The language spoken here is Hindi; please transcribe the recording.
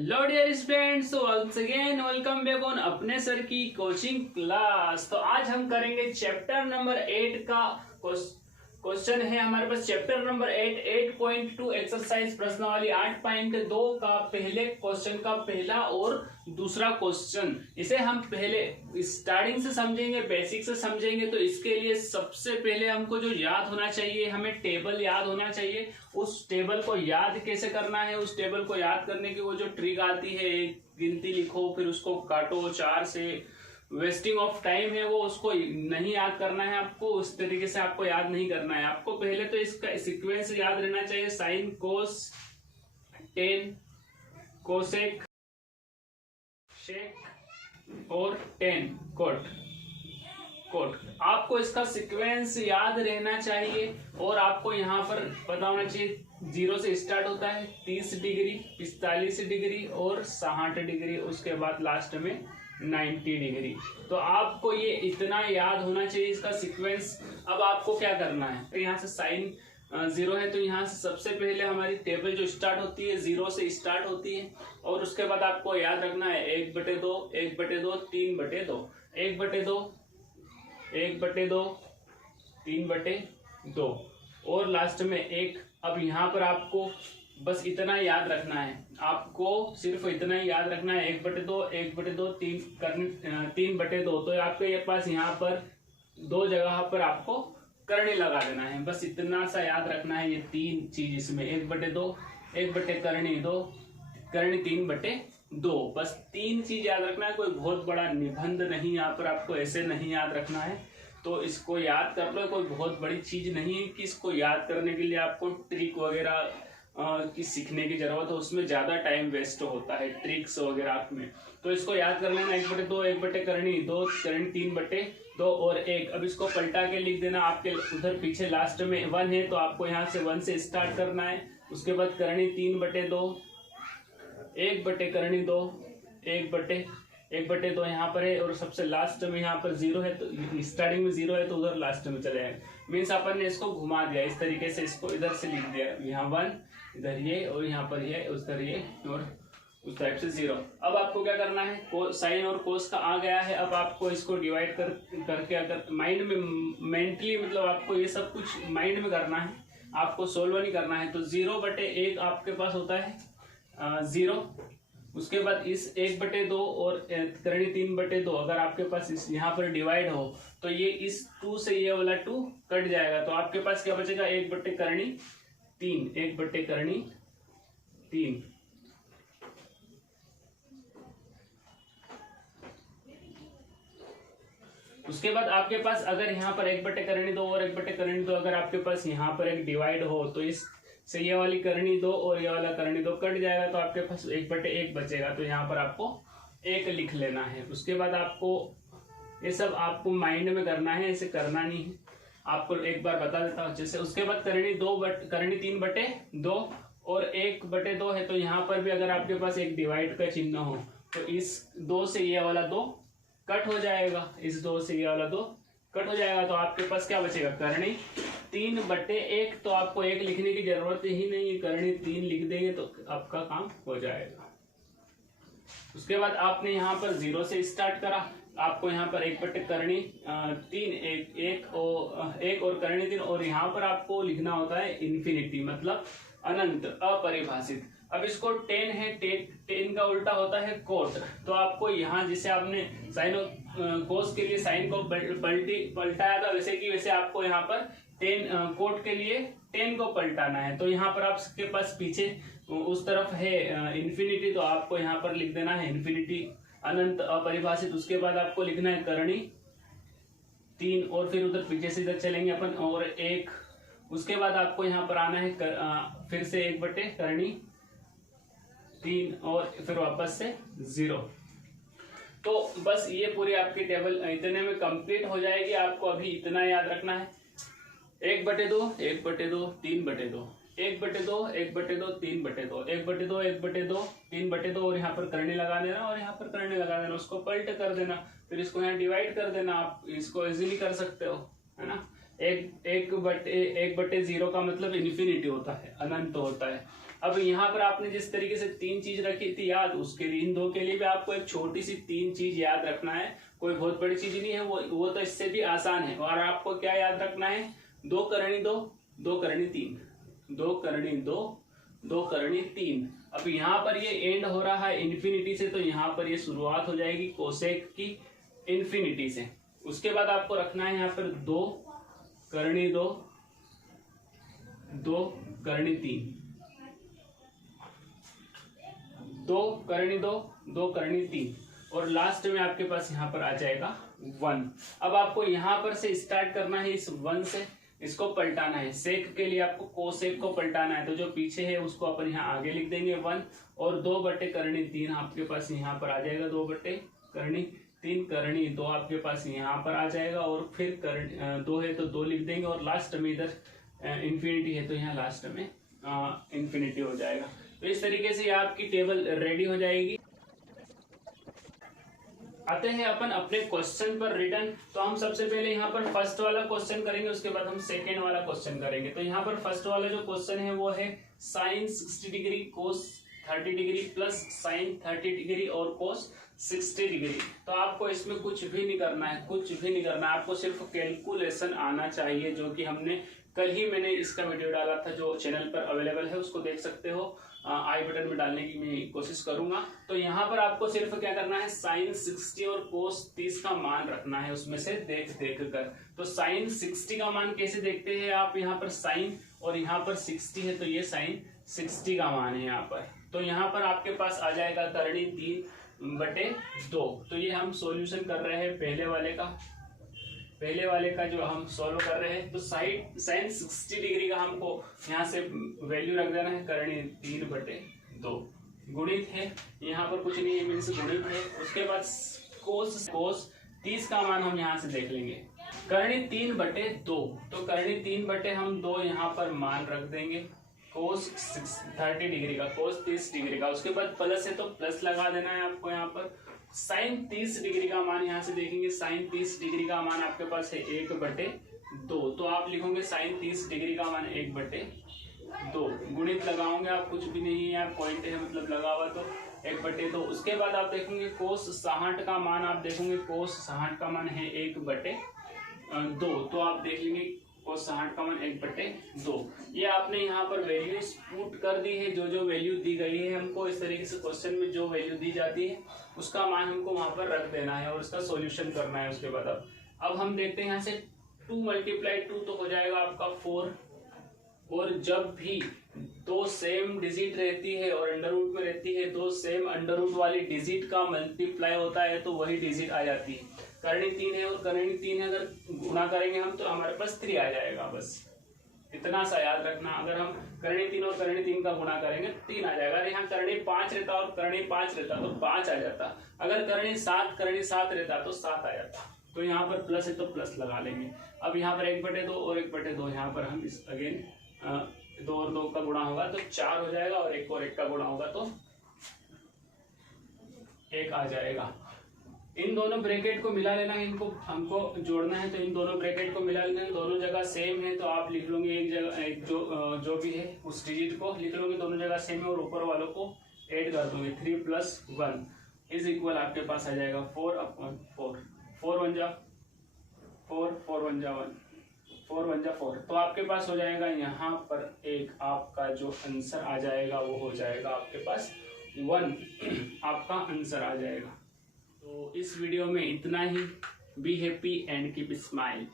Hello dear students, once again welcome back on अपने सर की कोचिंग क्लास। तो आज हम करेंगे चैप्टर नंबर 8 का क्वेश्चन है हमारे पास। चैप्टर नंबर 8.2 एक्सरसाइज प्रश्नावली 8.2 का पहले क्वेश्चन का पहला और दूसरा क्वेश्चन। इसे हम पहले स्टार्टिंग से समझेंगे, बेसिक से समझेंगे। तो इसके लिए सबसे पहले हमको जो याद होना चाहिए, हमें टेबल याद होना चाहिए। उस टेबल को याद कैसे करना है, उस टेबल को याद करने की वो जो ट्रिक आती है, एक गिनती लिखो फिर उसको काटो 4 से, वेस्टिंग ऑफ टाइम है वो, उसको नहीं याद करना है आपको। उस तरीके से आपको याद नहीं करना है। आपको पहले तो इसका सीक्वेंस याद रहना चाहिए। साइन, कोस, टेन, कोसेक, शेक और टेन, कोट। आपको इसका सीक्वेंस याद रहना चाहिए। और आपको यहाँ पर पता होना चाहिए 0 से स्टार्ट होता है, 30 डिग्री, 45 डिग्री और 60 डिग्री, उसके बाद लास्ट में 90 डिग्री। तो आपको ये इतना याद होना चाहिए इसका सीक्वेंस। अब आपको क्या करना है, तो यहाँ से साइन 0 है तो यहाँ से सबसे पहले हमारी टेबल जो स्टार्ट होती है 0 से स्टार्ट होती है। और उसके बाद आपको याद रखना है 1/2, 1/2, 3/2, 1/2, 1/2, 3/2 और लास्ट में 1। अब यहाँ पर आपको बस इतना याद रखना है, आपको सिर्फ इतना ही याद रखना है 1/2, 1/2, 3/2। तो आपके पास यहाँ पर 2 जगह पर आपको करनी लगा देना है। बस इतना सा याद रखना है, ये 3 चीज इसमें 1/2, 1/2, करनी 3/2। बस 3 चीज याद रखना है। कोई बहुत बड़ा निबंध नहीं, यहाँ पर आपको ऐसे नहीं याद रखना है। तो इसको याद कर लो, कोई बहुत बड़ी चीज नहीं है कि इसको याद करने के लिए आपको ट्रिक वगैरह की सीखने की जरूरत है। उसमें ज्यादा टाइम वेस्ट होता है ट्रिक्स वगैरह में। तो इसको याद कर लेना 1/2, 1/2 करनी 2, करनी 3/2 और 1। अब इसको पलटा के लिख देना। आपके उधर पीछे लास्ट में 1 है तो आपको यहाँ से 1 से स्टार्ट करना है। उसके बाद करनी 3/2, 1/2, 1/2 यहाँ पर है और सबसे लास्ट में यहाँ पर 0 है। तो स्टार्टिंग में 0 है तो उधर लास्ट में चले जाएंगे। मीन्स अपन ने इसको घुमा दिया इस तरीके से, इसको इधर से लिख दिया, यहाँ 1, इधर ये और यहाँ पर ये, उधर ये और उस टाइप से 0। अब आपको क्या करना है, साइन और कोस का आ गया है। अब आपको इसको डिवाइड करके अगर माइंड में मेंटली, मतलब आपको ये सब कुछ माइंड में करना है, आपको सोल्व नहीं करना है। तो 0/1 आपके पास होता है 0। उसके बाद इस 1/2 और करनी 3/2 अगर आपके पास इस यहाँ पर डिवाइड हो तो ये इस 2 से ये वाला 2 कट जाएगा। तो आपके पास क्या बचेगा, 1/3, 1/3। उसके बाद आपके पास अगर यहाँ पर 1/2 और 1/2 अगर आपके पास यहाँ पर एक डिवाइड हो तो इस से ये वाली करनी 2 और ये वाला करनी 2 कट जाएगा। तो आपके पास 1/1 बचेगा। तो यहाँ पर आपको 1 लिख लेना है। उसके बाद आपको ये सब आपको माइंड में करना है, ऐसे करना नहीं है। आपको एक बार बता देता हूँ जैसे। उसके बाद करनी 3/2 और 1/2 है तो यहाँ पर भी अगर आपके पास एक डिवाइड का चिन्ह हो तो इस 2 से ये वाला 2 कट हो जाएगा, इस 2 से ये वाला 2 कट हो जाएगा। तो आपके पास क्या बचेगा, करनी 3/1। तो आपको 1 लिखने की जरूरत ही नहीं है, करनी 3 लिख देंगे तो आपका काम हो जाएगा। उसके बाद आपने यहाँ पर 0 से स्टार्ट करा, आपको यहाँ पर 1/3, 1 और करनी 3 और यहाँ पर आपको लिखना होता है इन्फिनिटी, मतलब अनंत, अपरिभाषित। अब इसको 10 है, 10 का उल्टा होता है कोट। तो आपको यहाँ जिसे आपने साइन और कोस के लिए साइन को पलटाया था वैसे आपको यहाँ पर 10 कोट के लिए 10 को पलटाना है। तो यहाँ पर आपके पास पीछे उस तरफ है इन्फिनिटी, तो आपको यहाँ पर लिख देना है इन्फिनिटी, अनंत, अपरिभाषित। उसके बाद आपको लिखना है करनी 3 और फिर उधर पीछे से इधर चलेंगे अपन और 1। उसके बाद आपको यहाँ पर आना है फिर से 1/करनी 3 और फिर वापस से 0। तो बस ये पूरी आपकी टेबल इतने में कंप्लीट हो जाएगी। आपको अभी इतना याद रखना है 1/2, 1/2, 3/2, 1/2, 1/2, 3/2, 1/2, 1/2, 3/2 और यहाँ पर करने लगा देना और यहाँ पर करने लगा देना। उसको पलट कर देना, फिर इसको यहाँ डिवाइड कर देना। आप इसको इजीली कर सकते हो, है ना। 1/0 का मतलब इन्फिनिटी होता है, अनंत होता है। अब यहाँ पर आपने जिस तरीके से 3 चीज रखी थी याद, उसके लिए इन 2 के लिए भी आपको एक छोटी सी 3 चीज याद रखना है। कोई बहुत बड़ी चीज नहीं है, वो तो इससे भी आसान है। और आपको क्या याद रखना है, 2 करनी 2, 2 करनी 3, 2 करनी 2, 2 करनी 3। अब यहाँ पर ये एंड हो रहा है इन्फिनिटी से, तो यहाँ पर ये शुरुआत हो जाएगी कोसेक की इन्फिनिटी से। उसके बाद आपको रखना है यहाँ पर 2 करनी 2, 2 करनी 3, 2 करनी 2, 2 करनी 3, और लास्ट में आपके पास यहाँ पर आ जाएगा 1। अब आपको यहाँ पर से स्टार्ट करना है, इस 1 से इसको पलटाना है। सेक के लिए आपको कोसेक को पलटाना है, तो जो पीछे है उसको अपन यहाँ आगे लिख देंगे 1, और 2 बटे करनी 3 आपके पास यहाँ पर आ जाएगा, 2 बटे करनी 3 करनी 2 आपके पास यहाँ पर आ जाएगा, और फिर 2 है तो 2 लिख देंगे, और लास्ट में इधर इन्फिनिटी है तो यहाँ लास्ट में इन्फिनिटी हो जाएगा। तो इस तरीके से आपकी टेबल रेडी हो जाएगी। आते हैं अपन अपने क्वेश्चन पर रिटर्न। तो हम सबसे पहले यहाँ पर फर्स्ट वाला क्वेश्चन करेंगे, उसके बाद हम सेकेंड वाला क्वेश्चन करेंगे। तो यहाँ पर फर्स्ट वाला जो क्वेश्चन है वो है sine 60 degree cos 30 degree plus sine 30 degree और कोस 60 डिग्री। तो आपको इसमें कुछ भी नहीं करना है, कुछ भी नहीं करना है, आपको सिर्फ कैलकुलेशन आना चाहिए, जो कि हमने कल ही मैंने इसका वीडियो डाला था, जो चैनल पर अवेलेबल है, उसको देख सकते हो। आई बटन में डालने की मैं कोशिश करूंगा। तो यहाँ पर आपको सिर्फ क्या करना है, साइन 60 और कोस 30 का मान रखना है उसमें से देख कर। तो साइन 60 का मान कैसे देखते हैं आप, यहाँ पर साइन और यहाँ पर 60 है, तो ये साइन 60 का मान है यहाँ पर। तो यहाँ पर आपके पास आ जाएगा करनी 3 बटे 2। तो ये हम सॉल्यूशन कर रहे हैं पहले वाले का जो हम सॉल्व कर रहे हैं। तो साइन 60 डिग्री का हमको यहाँ से वैल्यू रख देना है, करनी 3 बटे 2 गुणित है, यहाँ पर कुछ नहीं है मीन्स गुणित है। उसके बाद कोस 30 का मान हम यहाँ से देख लेंगे, करनी 3 बटे 2। तो करनी 3 बटे हम 2 यहाँ पर मान रख देंगे, कोस 30 डिग्री का, कोस 30 डिग्री का। उसके बाद प्लस है तो प्लस लगा देना है आपको यहाँ पर। साइन 30 डिग्री का मान यहाँ से देखेंगे, साइन 30 डिग्री का मान आपके पास है 1 बटे 2। तो आप लिखोगे साइन 30 डिग्री का मान 1 बटे 2, गुणित लगाओगे आप, कुछ भी नहीं है यार, पॉइंट है मतलब लगा हुआ, तो 1 बटे 2। उसके बाद आप देखेंगे कोस 60 का मान, आप देखोगे कोस 60 का मान है 1 बटे 2। तो आप देख लेंगे कोस 60 का मान 1 बटे 2। ये आपने यहाँ पर वैल्यूज पुट कर दी है, जो वैल्यू दी गई है हमको। इस तरीके से क्वेश्चन में जो वैल्यू दी जाती है उसका मान हमको वहां पर रख देना है और उसका सॉल्यूशन करना है। उसके बाद अब हम देखते हैं यहाँ से 2 × 2 तो हो जाएगा आपका 4। और जब भी 2 सेम डिजिट रहती है और अंडर रूट में रहती है, 2 सेम अंडर रूट वाली डिजिट का मल्टीप्लाई होता है तो वही डिजिट आ जाती है। करनी 3 है और करनी 3 है, अगर गुणा करेंगे हम तो हमारे पास 3 आ जाएगा। बस इतना सा याद रखना, अगर हम करनी 3 और करनी 3 का गुणा करेंगे 3 आ जाएगा। अरे यहाँ करनी 5 रहता और करनी 5 रहता तो 5 आ जाता। अगर करनी 7 रहता तो 7 आ जाता। तो यहाँ पर प्लस है तो प्लस लगा लेंगे। अब यहाँ पर 1 बटे 2 और 1 बटे 2, यहाँ पर हम इस अगेन 2 और 2 का गुणा होगा तो 4 हो जाएगा, और 1 और 1 का गुणा होगा तो 1 आ जाएगा। इन दोनों ब्रैकेट को मिला लेना है, इनको हमको जोड़ना है, तो इन दोनों ब्रैकेट को मिला लेना है। दोनों जगह सेम है तो आप लिख लोगे एक जगह, एक जो भी है उस डिजिट को लिख लोगे, दोनों जगह सेम है, और ऊपर वालों को ऐड कर दोगे। 3 + 1 इज इक्वल आपके पास आ जाएगा 4/4। 4 1 जा 4, 4 1 जा 1, 4 1 जा 4। तो आपके पास हो जाएगा यहाँ पर एक आपका जो आंसर आ जाएगा वो हो जाएगा आपके पास 1 आपका आंसर आ जाएगा। तो इस वीडियो में इतना ही। Be happy and keep smile.